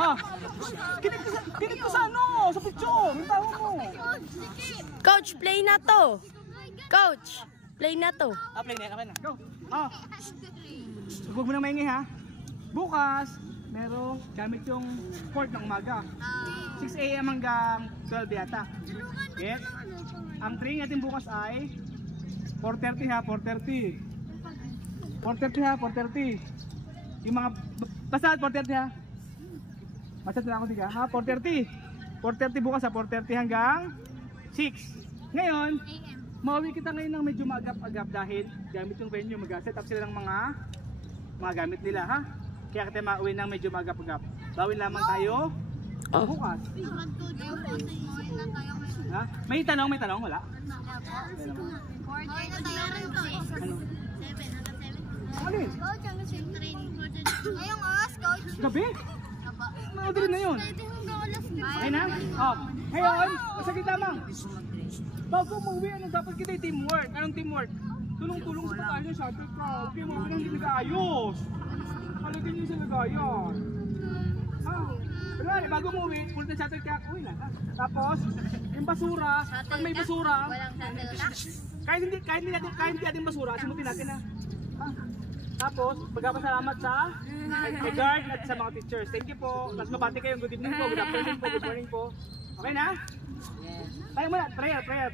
Ah, kinig ka sa ano, sa picture, yung tao mo. Coach, play na to. Coach, play na to. Ah, play na yan, okay na. Go. Ah. Huwag mo na maingay ha. Bukas, merong gamit yung court ng umaga. 6 AM hanggang 12 yata. Yes? Ang training natin bukas ay 4:30 ha, 4:30. 4:30 ha, 4:30. Yung mga basta 4:30 ha. Basta na ako diga ha, 4:30. 4:30 bukas ha, 4:30 hanggang 6. Ngayon, mauwi kita ngayon ng medyo maagap-agap dahil gamit yung venue, mag-set up sila ng mga gamit nila ha. Kaya kita mauwi ng medyo maagap-agap. Bawin lamang tayo bukas. Ha? May tanong, wala? Ano yun? Ngayong oras, coach. Gabi? Madali na yun. Okay na? Oh. Ngayon, masakit lamang. Bago umuwi, ano dapat kita yung teamwork? Anong teamwork? Tulong-tulong sa pag-ayos, sabi ka. Okay, mga nang hindi nag-aayos. Halagin nyo sa lagayan. Wala, bago umuwi, punta sa shuttle ka, uwi na. Tapos, yung basura, pag may basura, kahit hindi natin basura, simutin natin na. Tapos, magpapasalamat sa kay guard at sa mga teachers. Thank you po. Tapos mabati kayo. Good evening po, good afternoon po, good morning po. Okay na? Tayo muna. Prayer. Prayer.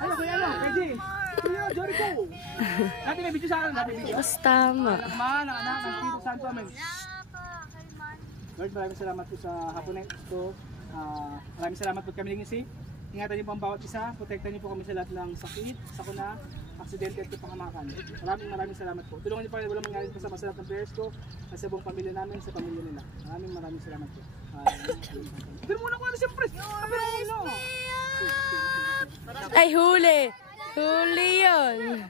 Ano, kuya ano? Pwede. Kuya, Jory ko. Dati may video sa akin. Mas tama. Anak, Espiritu Santo, amen. Lord, maraming salamat po sa hapon na ito. Maraming salamat po kami ng isip. Ingatan niyo po ang bawat isa, protektan niyo po kami sa lahat ng sakit, sakuna, aksidente at kapahamakan. Maraming salamat po. Tulungan niyo pa rin walang mangyari pa sa lahat ng prayers ko at sa buong pamilya namin, sa pamilya nila. Maraming salamat po. Pero muna ko na siyempre. Ay, huli. Huli yun.